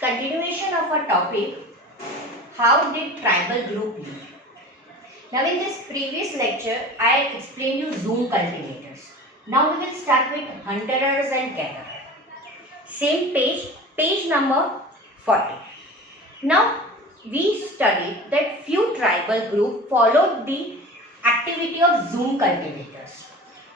Continuation of our topic, how did tribal group live? Now in this previous lecture, I explained you Zoom cultivators. Now we will start with hunterers and gatherers. Same page, page number 40. Now we studied that few tribal groups followed the activity of Zoom cultivators.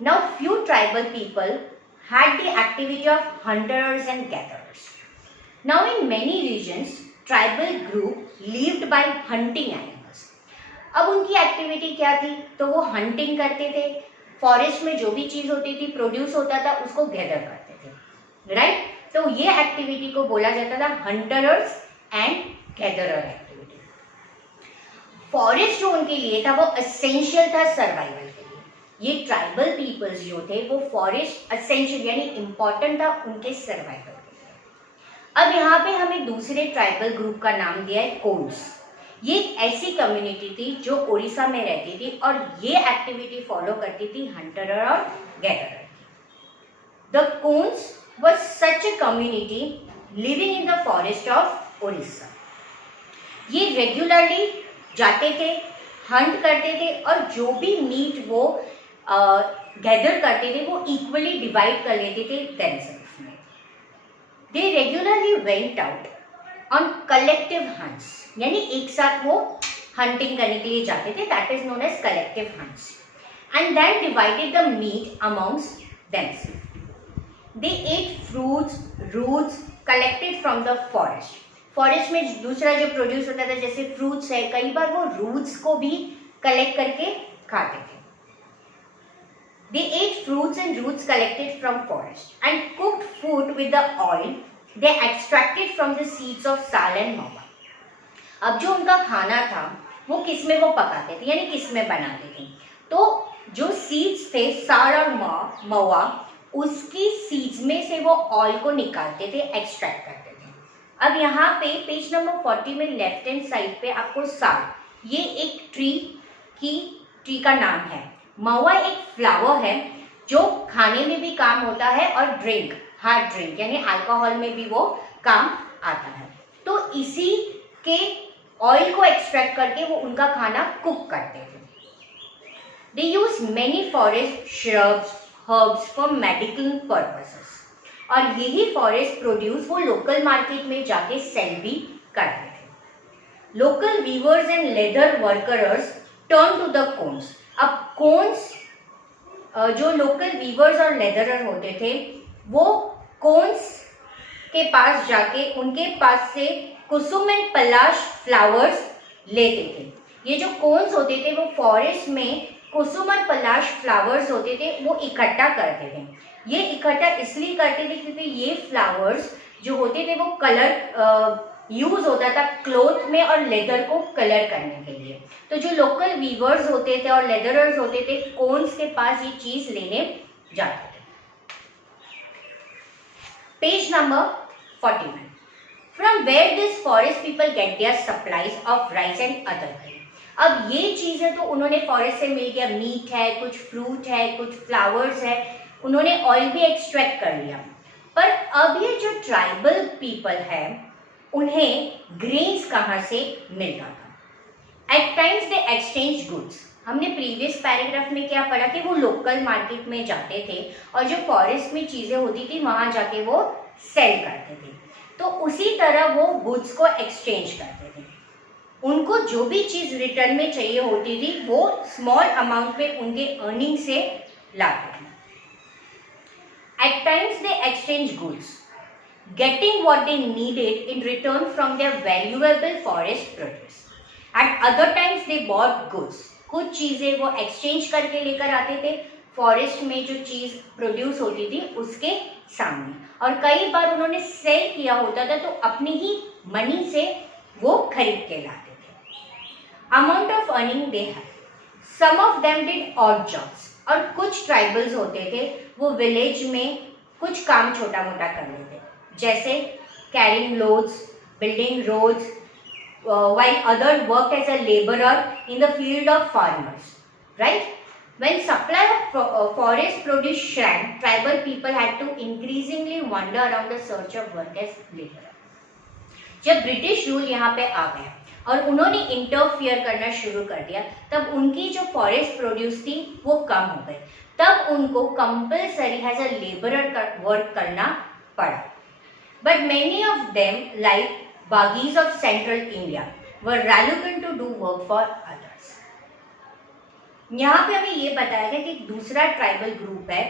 Now few tribal people had the activity of hunterers and gatherers. Now in many regions, tribal group lived by hunting animals. अब उनकी activity क्या थी? तो वो hunting करते थे, forest में जो भी चीज होती थी प्रोड्यूस होता था उसको गैदर करते थे, राइट? तो ये एक्टिविटी को बोला जाता था Hunters and gatherer activity. Forest जो उनके लिए था वो एसेंशियल था सर्वाइवल के लिए। ये ट्राइबल पीपल्स जो थे वो फॉरेस्ट एसेंशियल यानी इंपॉर्टेंट था उनके सर्वाइवल के लिए। अब यहाँ पे हमें दूसरे ट्राइबल ग्रुप का नाम दिया है कोन्स। ये एक ऐसी कम्युनिटी थी जो उड़ीसा में रहती थी और ये एक्टिविटी फॉलो करती थी हंटरर और गैदरर की। The cons was such a community living in the forest of Orissa. ये रेगुलरली जाते थे, हंट करते थे और जो भी मीट वो गैदर करते थे वो इक्वली डिवाइड कर लेते थे देमसेल्फ में। They regularly went out on collective hunts, यानी एक साथ वो हंटिंग करने के लिए जाते थे, that is known as collective hunts, and then divided the meat amongst themself. They ate fruits, roots collected from the forest. Forest में दूसरा जो प्रोड्यूस होता था जैसे फ्रूट्स है, कई बार वो रूट्स को भी कलेक्ट करके खाते थे। They ate fruits and roots collected from forest and cooked food with the oil they extracted from the seeds of sal and mawa. अब जो उनका खाना था वो किस में वो पकाते थे यानी किस में बनाते थे? तो जो सीड्स थे साल और मवा, उसकी सीड्स में से वो ऑयल को निकालते थे, एक्सट्रैक्ट करते थे। अब यहाँ पे पेज नंबर 40 में लेफ्ट हैंड साइड पे आपको साल, ये एक ट्री का नाम है। महुआ एक फ्लावर है जो खाने में भी काम होता है और ड्रिंक, हार्ड ड्रिंक यानी अल्कोहल में भी वो काम आता है। तो इसी के ऑयल को एक्सट्रैक्ट करके वो उनका खाना कुक करते थे। They use many forest shrubs, herbs for medical purposes, और यही फॉरेस्ट प्रोड्यूस वो लोकल मार्केट में जाके सेल भी करते थे। Local weavers and leather workers turn to the कोन्स। अब कोन्स जो लोकल वीवर्स और लेदरर होते थे वो कोन्स के पास जाके उनके पास से कुसुम एंड पलाश फ्लावर्स लेते थे। ये जो कोन्स होते थे वो फॉरेस्ट में कुसुम और पलाश फ्लावर्स होते थे वो इकट्ठा करते थे। ये इकट्ठा इसलिए करते थे क्योंकि ये फ्लावर्स जो होते थे वो कलर यूज होता था क्लोथ में और लेदर को कलर करने के लिए। तो जो लोकल वीवर्स होते थे और लेदरर्स होते थे कोन्स के पास ये चीज लेने जाते थे। Page number 41। From where this forest people get their supplies of rice and other grain. अब ये चीजें तो उन्होंने फॉरेस्ट से मिल गया, मीट है, कुछ फ्रूट है, कुछ फ्लावर्स है, उन्होंने ऑयल भी एक्सट्रैक्ट कर लिया। पर अब ये जो ट्राइबल पीपल है उन्हें ग्रेन्स कहाँ से मिल रहा था? At times they exchange goods. हमने प्रीवियस पैराग्राफ में क्या पढ़ा कि वो लोकल मार्केट में जाते थे और जो फॉरेस्ट में चीजें होती थी वहां जाके वो सेल करते थे। तो उसी तरह वो गुड्स को एक्सचेंज करते थे। उनको जो भी चीज रिटर्न में चाहिए होती थी वो स्मॉल अमाउंट में उनके अर्निंग से लाते थे। At times they exchange goods, getting what they needed in return from their valuable forest produce. At other times they bought goods. कुछ चीजें वो एक्सचेंज करके लेकर आते थे फॉरेस्ट में जो चीज प्रोड्यूस होती थी उसके सामने, और कई बार उन्होंने सेल किया होता था तो अपनी ही मनी से वो खरीद के लाते थे। Amount of earning they have, some of them did odd jobs, और कुछ ट्राइबल्स होते थे वो विलेज में कुछ काम छोटा मोटा कर लेते जैसे carrying loads, building roads, while other worked as a laborer in the field of farmers, right? When supply of forest produce shrank, tribal people had to increasingly wander around the search of work as laborer. जब British rule यहाँ पे आ गया और उन्होंने interfere करना शुरू कर दिया, तब उनकी जो फॉरेस्ट प्रोड्यूस थी वो कम हो गई। तब उनको compulsory as a labourer work करना पड़ा। But many of them like Baigas of central India were reluctant to do work for others. यहाँ पे हमें ये बताया गया कि दूसरा ट्राइबल ग्रुप है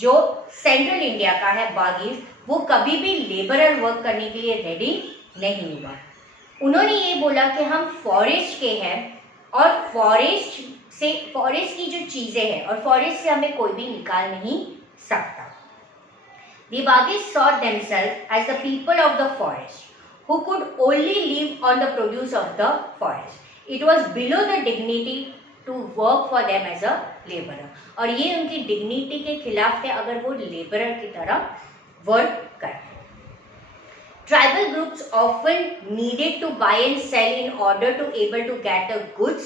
जो सेंट्रल इंडिया का है, बागीज, वो कभी भी लेबरर वर्क करने के लिए रेडी नहीं हुआ। उन्होंने ये बोला कि हम फॉरेस्ट के हैं और फॉरेस्ट की जो चीजें हैं और फॉरेस्ट से हमें कोई भी निकाल नहीं सकता। The Bagis saw themselves as the people of the forest who could only live on the produce of the forest. It was below the dignity to work for them as a laborer. और ये उनकी dignity के खिलाफ थे अगर वो labourer की तरह वर्क करते। Tribal groups often needed to buy and sell in order to able to get the goods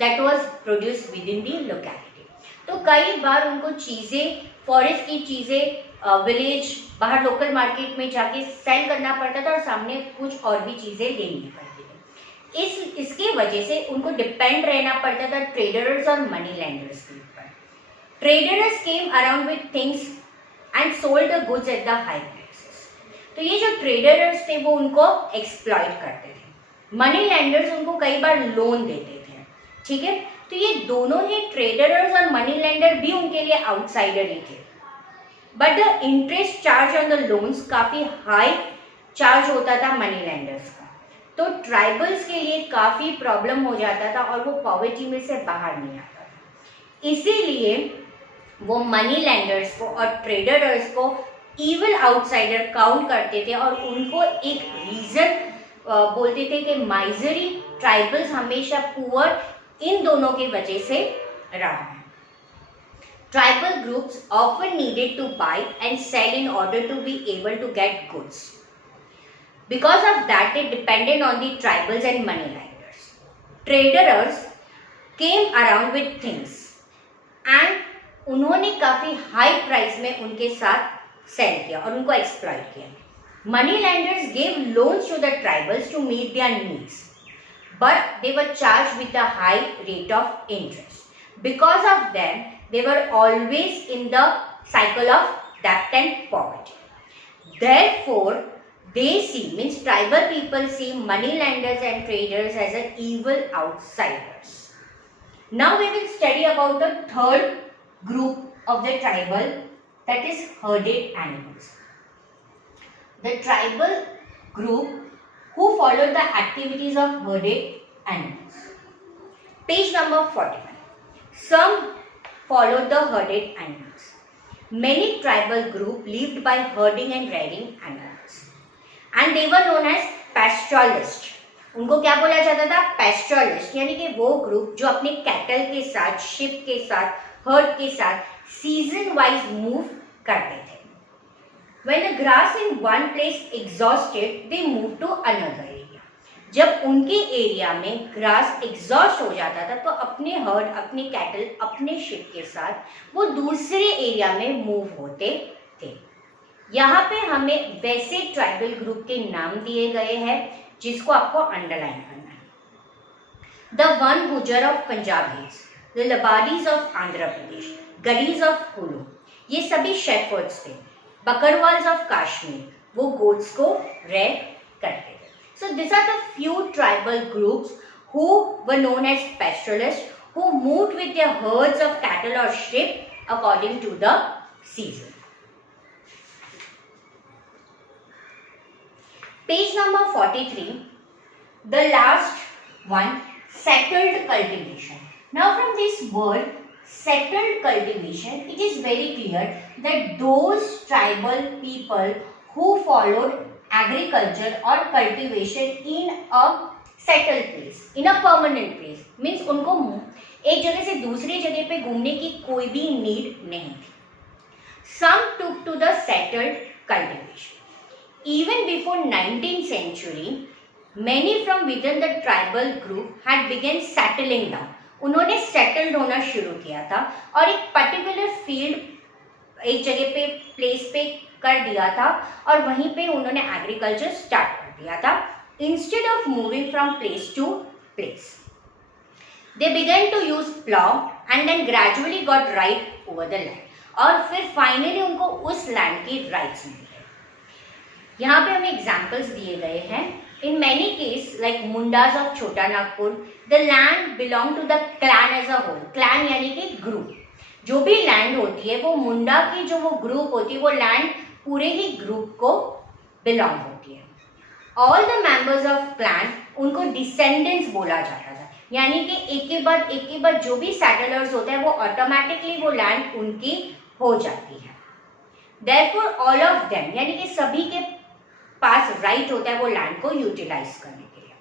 that was produced within the locality. तो कई बार उनको चीज़ें, फॉरेस्ट की चीज़ें विलेज बाहर लोकल मार्केट में जाके सेल करना पड़ता था और सामने कुछ और भी चीज़ें लेनी पड़ती थी। इसके वजह से उनको डिपेंड रहना पड़ता था ट्रेडर्स और मनी लैंडर्स के ऊपर। Traders came around with things and sold the goods at the high prices. तो ये जो ट्रेडर्स थे वो उनको एक्सप्लॉइट करते थे, मनी लैंडर्स उनको कई बार लोन देते थे, ठीक है। तो ये दोनों ही ट्रेडर्स और मनी लैंडर भी उनके लिए आउटसाइडर ही थे। But the interest charge on the loans काफ़ी हाई चार्ज होता था मनी लैंडर्स का, तो ट्राइबल्स के लिए काफ़ी प्रॉब्लम हो जाता था और वो पॉवर्टी में से बाहर नहीं आता था। इसीलिए वो मनी लैंडर्स को और ट्रेडर्स को इविल आउटसाइडर काउंट करते थे और उनको एक रीजन बोलते थे कि माइजरी ट्राइबल्स हमेशा पुअर इन दोनों की वजह से रहा है। Tribal groups often needed to buy and sell in order to be able to get goods. Because of that it depended on the tribals and money lenders. Traders came around with things and उन्होंने काफ़ी high price में उनके साथ cell किया और उनको exploit किया। Money lenders gave loans to the tribals to meet their needs, but they were charge with the high rate of interest. Because of them they were always in the cycle of डेब्ट and poverty. Therefore they see, means tribal people see money lenders and traders as an evil outsiders. Now we will study about the third group of the tribal, that is herded animals. The tribal group who followed the activities of herded animals. Page number 41. Some followed the herded animals. Many tribal groups lived by herding and rearing animals. And they were known as pastoralists. उनको क्या बोला जाता था? pastoralist, यानी कि वो group जो अपने कैटल के साथ, शिप के साथ, हर्ड के साथ सीजन वाइज मूव करते थे। When the grass in one place exhausted, they moved to another area. जब उनके एरिया में ग्रास एग्जॉस्ट हो जाता था तो अपने हर्ड, अपने कैटल, अपने शिप के साथ वो दूसरे एरिया में मूव होते थे। यहाँ पे हमें वैसे ट्राइबल ग्रुप के नाम दिए गए हैं जिसको आपको अंडरलाइन करना है। The Van Gujjar of Punjab hills, the Labadis of Andhra Pradesh, Gaddis of Kullu, ये सभी शेफर्ड्स थे। बकरवाल्स ऑफ कश्मीर, वो गोट्स को रेयर करते थे। So this are the few tribal groups who were known as pastoralists, who moved with their herds of cattle or sheep according to the season. Page number 43, the last one, settled cultivation. Now from this word settled cultivation, it is very clear that those tribal people who followed agriculture or cultivation in a settled place, in a permanent place, means उनको एक जगह से दूसरी जगह पे घूमने की कोई भी नीड नहीं थी। Some took to the settled cultivation. Even before 19th century, many from within the tribal group had begun settling down. उन्होंने सेटल्ड होना शुरू किया था और एक पर्टिकुलर फील्ड एक जगह पे प्लेस पे कर दिया था और वहीं पे उन्होंने एग्रीकल्चर स्टार्ट कर दिया था। instead of moving from place to place. They began to use plow and then gradually got right over the land. और फिर फाइनली उनको उस लैंड की राइट्स मिल गए। यहाँ पे हमें एग्जाम्पल्स दिए गए हैं। In many case like Mundas of Chhota Nagpur, the land belong to the clan as a whole. Clan यानी कि ग्रुप। जो भी लैंड होती है वो मुंडा की जो वो ग्रुप होती है वो लैंड पूरे ही ग्रुप को बिलोंग होती है। All the members of clan, उनको डिसेंडेंट्स बोला जाता था, यानी कि एक के बाद जो भी सेटलर्स होते हैं वो ऑटोमेटिकली वो लैंड उनकी हो जाती है। Therefore all of them, यानी कि सभी के पास राइट होता है वो लैंड को यूटिलाइज करने के लिए।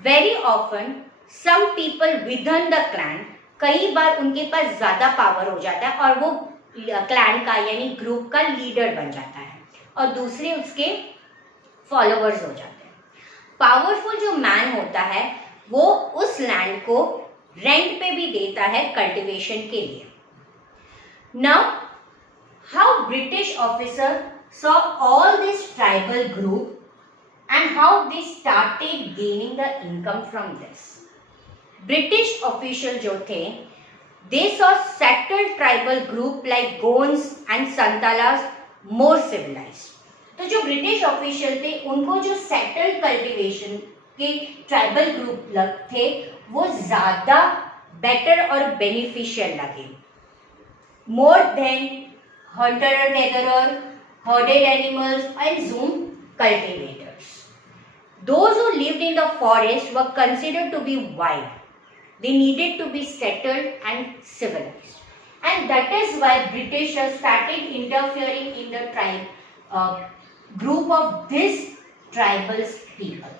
Very often some people within the clan, कई बार उनके पास ज्यादा पावर हो जाता है और वो क्लैन का यानी ग्रुप का लीडर बन जाता है और दूसरे उसके फॉलोअर्स हो जाते हैं। पावरफुल जो मैन होता है वो उस लैंड को रेंट पे भी देता है कल्टीवेशन के लिए। Now how British officer saw all this tribal group and how they started gaining the income from this. British official जो थे, they saw settled tribal group like Gonds and Santalas more civilized. तो जो British official थे उनको जो settled cultivation के tribal group थे वो ज्यादा बेटर और बेनिफिशियल लगे, more than hunter-gatherer, herded animals and zoom cultivators. Those who lived in the forest were considered to be wild. They needed to be settled and civilized. And that is why Britishers started interfering in the group of these tribal people.